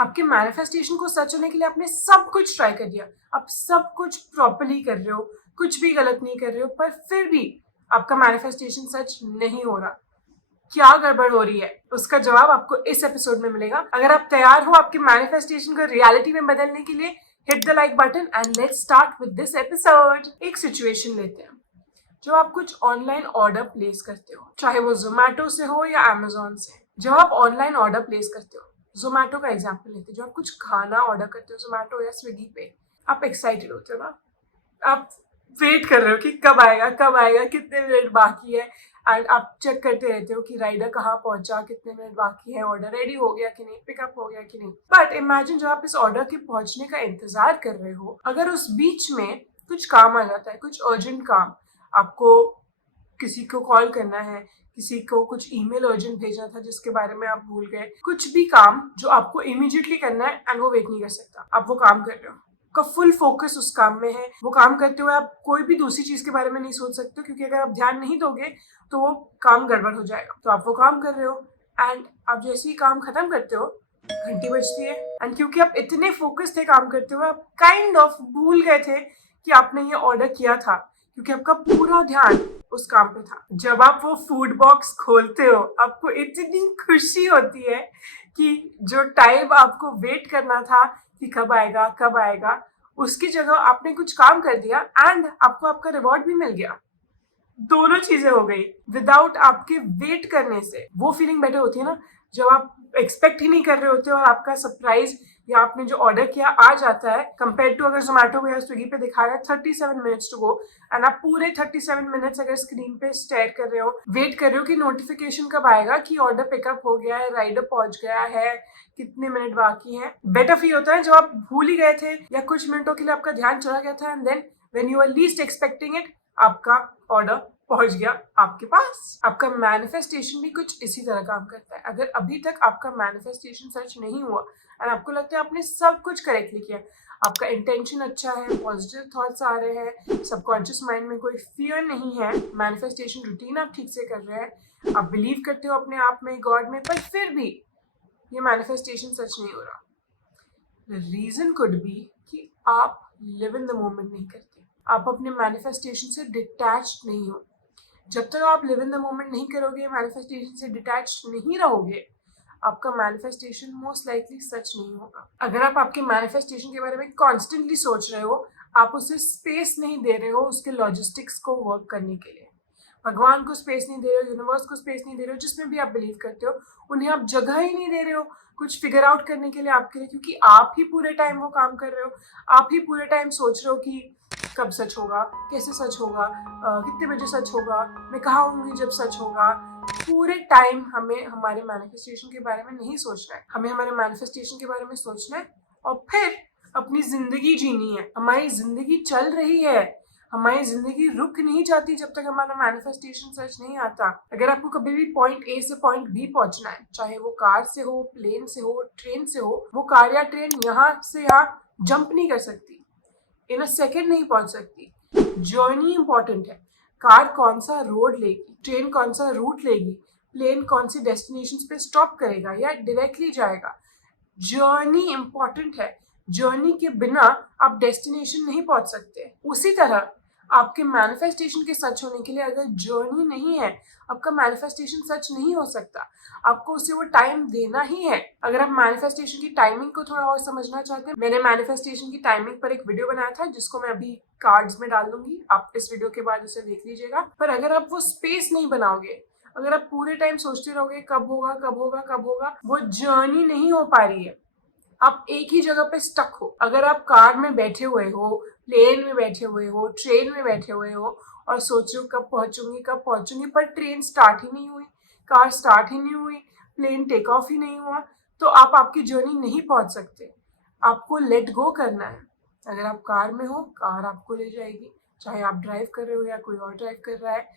आपके मैनिफेस्टेशन को सच होने के लिए आपने सब कुछ ट्राई कर दिया, आप सब कुछ प्रॉपरली कर रहे हो, कुछ भी गलत नहीं कर रहे हो, पर फिर भी आपका मैनिफेस्टेशन सच नहीं हो रहा। क्या गड़बड़ हो रही है, उसका जवाब आपको इस एपिसोड में मिलेगा। अगर आप तैयार हो आपके मैनिफेस्टेशन को रियलिटी में बदलने के लिए, hit the like button and let's start with this episode. एक सिचुएशन लेते हैं, जो आप कुछ ऑनलाइन ऑर्डर प्लेस करते हो, चाहे वो जोमेटो से हो या अमेजोन से। जब आप ऑनलाइन ऑर्डर प्लेस करते हो, जोमेटो का एग्जाम्पल लेते हैं, जो आप कुछ खाना ऑर्डर करते हो जोमेटो या स्विगी पे, आप एक्साइटेड होते हो ना, आप वेट कर रहे हो कि कब आएगा कब आएगा, कितने मिनट बाकी है, एंड आप चेक करते रहते हो कि राइडर कहाँ पहुंचा, कितने मिनट बाकी है, ऑर्डर रेडी हो गया कि नहीं, पिकअप हो गया कि नहीं। बट इमेजिन जब आप इस ऑर्डर के पहुंचने का इंतजार कर रहे हो, अगर उस बीच में कुछ काम आ जाता है, कुछ अर्जेंट काम, आपको किसी को कॉल करना है, किसी को कुछ ईमेल अर्जेंट भेजना था जिसके बारे में आप भूल गए, कुछ भी काम जो आपको इमीडिएटली करना है एंड वो वेट नहीं कर सकता, आप वो काम कर रहे हो, का फुल फोकस उस काम में है, वो काम करते हुए आप कोई भी दूसरी चीज के बारे में नहीं सोच सकते, क्योंकि अगर आप ध्यान नहीं दोगे तो वो काम गड़बड़ हो जाएगा। तो आप वो काम कर रहे हो एंड आप जैसे ही काम खत्म करते हो, घंटी बजती है, एंड क्योंकि आप इतने फोकस थे काम करते हुए, आप काइंड ऑफ भूल गए थे कि आपने ये ऑर्डर किया था, क्योंकि आपका पूरा ध्यान उस काम पे था। जब आप वो फूड बॉक्स खोलते हो, आपको इतनी खुशी होती है कि जो टाइम आपको वेट करना था कि कब आएगा, उसकी जगह आपने कुछ काम कर दिया एंड आपको आपका रिवॉर्ड भी मिल गया। दोनों चीजें हो गई विदाउट आपके वेट करने से। वो फीलिंग बेटर होती है ना, जब आप एक्सपेक्ट ही नहीं कर रहे होते और आपका सरप्राइज या आपने जो ऑर्डर किया आ जाता है, कंपेयर टू अगर जोमेटो या स्विगी पे दिखा रहा है 37 मिनट्स टू गो, एंड आप पूरे 37 मिनट्स अगर स्क्रीन पे स्टेयर कर रहे हो, वेट कर रहे हो कि नोटिफिकेशन कब आएगा कि ऑर्डर पिकअप हो गया है, राइडर पहुंच गया है, कितने मिनट बाकी है। बेटर फील होता है जब आप भूल ही गए थे या कुछ मिनटों के लिए आपका ध्यान चला गया था, and then when you are least expecting it, आपका ऑर्डर पहुंच गया आपके पास। आपका मैनिफेस्टेशन भी कुछ इसी तरह काम करता है। अगर अभी तक आपका मैनिफेस्टेशन सच नहीं हुआ और आपको लगता है आपने सब कुछ करेक्टली किया, आपका इंटेंशन अच्छा है, पॉजिटिव थॉट्स आ रहे हैं, सबकॉन्शियस माइंड में कोई फियर नहीं है, मैनिफेस्टेशन रूटीन आप ठीक से कर रहे हैं, आप बिलीव करते हो अपने आप में, गॉड में, पर फिर भी ये मैनिफेस्टेशन सच नहीं हो रहा, रीजन कुड बी कि आप लिव इन द मोमेंट नहीं करते, आप अपने मैनिफेस्टेशन से डिटैच नहीं हो। जब तक आप लिव इन द मोमेंट नहीं करोगे, मैनिफेस्टेशन से डिटैच नहीं रहोगे, आपका मैनिफेस्टेशन मोस्ट लाइकली सच नहीं होगा। अगर आप आपके मैनिफेस्टेशन के बारे में कॉन्स्टेंटली सोच रहे हो, आप उसे स्पेस नहीं दे रहे हो उसके लॉजिस्टिक्स को वर्क करने के लिए, भगवान को स्पेस नहीं दे रहे हो, यूनिवर्स को स्पेस नहीं दे रहे हो, जिसमें भी आप बिलीव करते हो उन्हें आप जगह ही नहीं दे रहे हो कुछ फिगर आउट करने के लिए आपके लिए, क्योंकि आप ही पूरे टाइम वो काम कर रहे हो, आप ही पूरे टाइम सोच रहे हो कि कब सच होगा, कैसे सच होगा, कितने बजे सच होगा, मैं कहाँ होंगी जब सच होगा। पूरे टाइम हमें हमारे मैनिफेस्टेशन के बारे में नहीं सोचना है, हमें हमारे मैनिफेस्टेशन के बारे में सोचना है और फिर अपनी जिंदगी जीनी है। हमारी जिंदगी चल रही है, हमारी जिंदगी रुक नहीं जाती जब तक हमारा मैनिफेस्टेशन सच नहीं आता। अगर आपको कभी भी पॉइंट ए से पॉइंट बी पहुंचना है, चाहे वो कार से हो, प्लेन से हो, ट्रेन से हो, वो कार या ट्रेन यहाँ से यहाँ जंप नहीं कर सकती, इन अ सेकेंड नहीं पहुंच सकती। जर्नी इंपॉर्टेंट है, कार कौन सा रोड लेगी, ट्रेन कौन सा रूट लेगी, प्लेन कौन सी डेस्टिनेशन पे स्टॉप करेगा या डायरेक्टली जाएगा। जर्नी इंपॉर्टेंट है, जर्नी के बिना आप डेस्टिनेशन नहीं पहुंच सकते। उसी तरह आपके मैनिफेस्टेशन के सच होने के लिए अगर जर्नी नहीं है, आपका मैनिफेस्टेशन सच नहीं हो सकता। आपको उसे वो टाइम देना ही है। अगर आप मैनिफेस्टेशन की टाइमिंग को थोड़ा और समझना चाहते हैं, मैंने मैनिफेस्टेशन की टाइमिंग पर एक वीडियो बनाया था जिसको मैं अभी कार्ड्स में डाल दूंगी, आप इस वीडियो के बाद उसे देख लीजिएगा। पर अगर आप वो स्पेस नहीं बनाओगे, अगर आप पूरे टाइम सोचते रहोगे कब होगा कब होगा कब होगा, वो जर्नी नहीं हो पा रही है, आप एक ही जगह पे स्टक हो। अगर आप कार में बैठे हुए हो, प्लेन में बैठे हुए हो, ट्रेन में बैठे हुए हो और सोच रहे हो कब पहुंचूंगी, पर ट्रेन स्टार्ट ही नहीं हुई, कार स्टार्ट ही नहीं हुई, प्लेन टेक ऑफ ही नहीं हुआ, तो आप आपकी जर्नी नहीं पहुंच सकते। आपको लेट गो करना है। अगर आप कार में हो, कार आपको ले जाएगी, चाहे आप ड्राइव कर रहे हो या कोई और ड्राइव कर रहा है,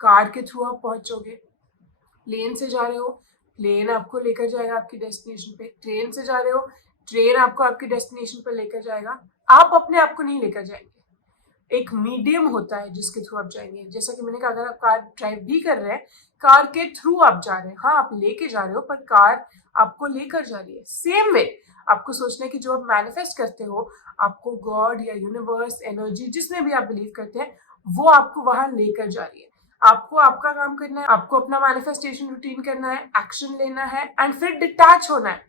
कार के थ्रू आप पहुंचोगे। प्लेन से जा रहे हो, प्लेन आपको लेकर जाएगा आपकी डेस्टिनेशन पे। ट्रेन से जा रहे हो, ट्रेन आपको आपकी डेस्टिनेशन पे लेकर जाएगा। आप अपने आप को नहीं लेकर जाएंगे, एक मीडियम होता है जिसके थ्रू आप जाएंगे। जैसा कि मैंने कहा, अगर आप कार ड्राइव भी कर रहे हैं, कार के थ्रू आप जा रहे हैं, हाँ आप लेके जा रहे हो, पर कार आपको लेकर जा रही है। सेम वे आपको सोचना है कि जो आप मैनिफेस्ट करते हो, आपको गॉड या यूनिवर्स, एनर्जी, जिसमें भी आप बिलीव करते हैं, वो आपको वहां लेकर जा रही है। आपको आपका काम करना है, आपको अपना मैनिफेस्टेशन रूटीन करना है, एक्शन लेना है एंड फिर डिटैच होना है,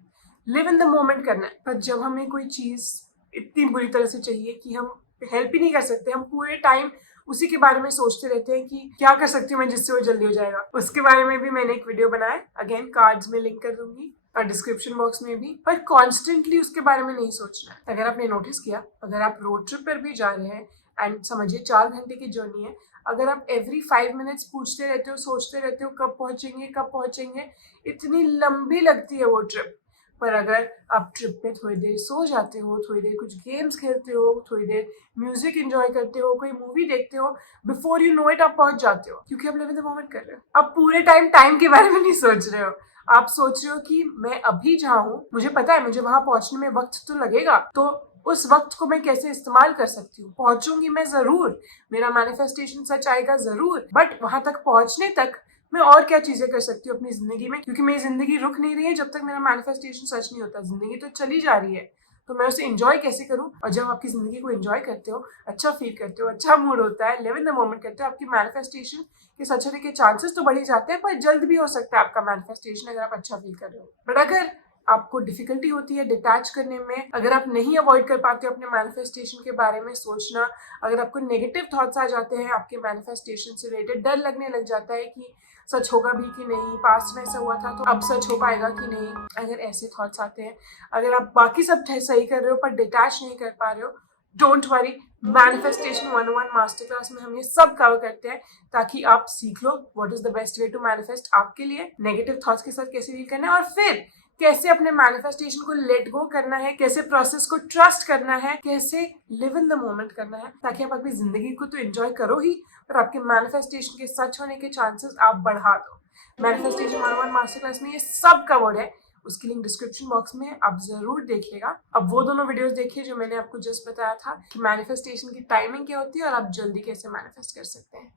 लिव इन द मोमेंट करना है। पर जब हमें कोई चीज इतनी बुरी तरह से चाहिए कि हम हेल्प ही नहीं कर सकते, हम पूरे टाइम उसी के बारे में सोचते रहते हैं कि क्या कर सकती हूँ मैं जिससे वो जल्दी हो जाएगा। उसके बारे में भी मैंने एक वीडियो बनाया, अगेन कार्ड्स में लिंक कर दूंगी और डिस्क्रिप्शन बॉक्स में भी। पर कॉन्स्टेंटली उसके बारे में नहीं सोचना है। अगर आपने नोटिस किया, अगर आप रोड ट्रिप पर भी जा रहे हैं एंड समझिए 4 घंटे की जर्नी है, अगर आप एवरी 5 मिनट्स पूछते रहते हो, सोचते रहते हो कब पहुंचेंगे कब पहुंचेंगे, इतनी लंबी लगती है वो ट्रिप। पर अगर आप ट्रिप पे थोड़ी देर सो जाते हो, थोड़ी देर कुछ गेम्स खेलते हो, थोड़ी देर म्यूजिक एंजॉय करते हो, कोई मूवी देखते हो, बिफोर यू नो इट आप पहुंच जाते हो, क्योंकि आप लिव इन द मोमेंट कर रहे हो। आप पूरे टाइम के बारे में नहीं सोच रहे हो। आप सोच रहे हो कि मैं अभी जहाँ हूँ, मुझे पता है मुझे वहां पहुंचने में वक्त तो लगेगा, तो उस वक्त को मैं कैसे इस्तेमाल कर सकती हूँ। पहुंचूंगी मैं जरूर, मेरा मैनिफेस्टेशन सच आएगा जरूर, बट वहां तक पहुंचने तक मैं और क्या चीजें कर सकती हूँ अपनी जिंदगी में, क्योंकि मेरी जिंदगी रुक नहीं रही है जब तक मेरा मैनिफेस्टेशन सच नहीं होता। जिंदगी तो चली जा रही है, तो मैं उसे एंजॉय कैसे करूँ। और जब आपकी जिंदगी को एंजॉय करते हो, अच्छा फील करते हो, अच्छा मूड होता है, लिव इन द मोमेंट करते हो, आपकी मैनिफेस्टेशन के सच होने के चांसेस तो बढ़ ही जाते हैं, पर जल्द भी हो सकता है आपका मैनिफेस्टेशन, अगर आप अच्छा फील कर रहे हो। बट अगर आपको डिफिकल्टी होती है डिटैच करने में, अगर आप नहीं अवॉइड कर पाते हो अपने मैनिफेस्टेशन के बारे में सोचना, अगर आपको नेगेटिव थॉट्स आ जाते हैं आपके मैनिफेस्टेशन से रिलेटेड, डर लगने लग जाता है कि सच होगा भी कि नहीं, पास्ट में ऐसा हुआ था तो अब सच हो पाएगा कि नहीं, अगर ऐसे थॉट्स आते हैं, अगर आप बाकी सब सही कर रहे हो पर डिटैच नहीं कर पा रहे हो, don't worry. Manifestation 101 master class में हम ये सब कवर करते हैं, ताकि आप सीख लो what is the best way to manifest आपके लिए, नेगेटिव थॉट्स के साथ कैसे डील करना है, और फिर कैसे अपने मैनिफेस्टेशन को लेट गो करना है, कैसे प्रोसेस को ट्रस्ट करना है, कैसे लिव इन द मोमेंट करना है, ताकि आप अपनी जिंदगी को तो एंजॉय करो ही, पर आपके मैनिफेस्टेशन के सच होने के चांसेस आप बढ़ा दो। मैनिफेस्टेशन 101 मास्टर क्लास में ये सब कवर्ड है, उसकी लिंक डिस्क्रिप्शन बॉक्स में है, आप जरूर देखिएगा। अब वो दोनों वीडियोस देखिए जो मैंने आपको जस्ट बताया था कि मैनिफेस्टेशन की टाइमिंग क्या होती है और आप जल्दी कैसे मैनिफेस्ट कर सकते हैं।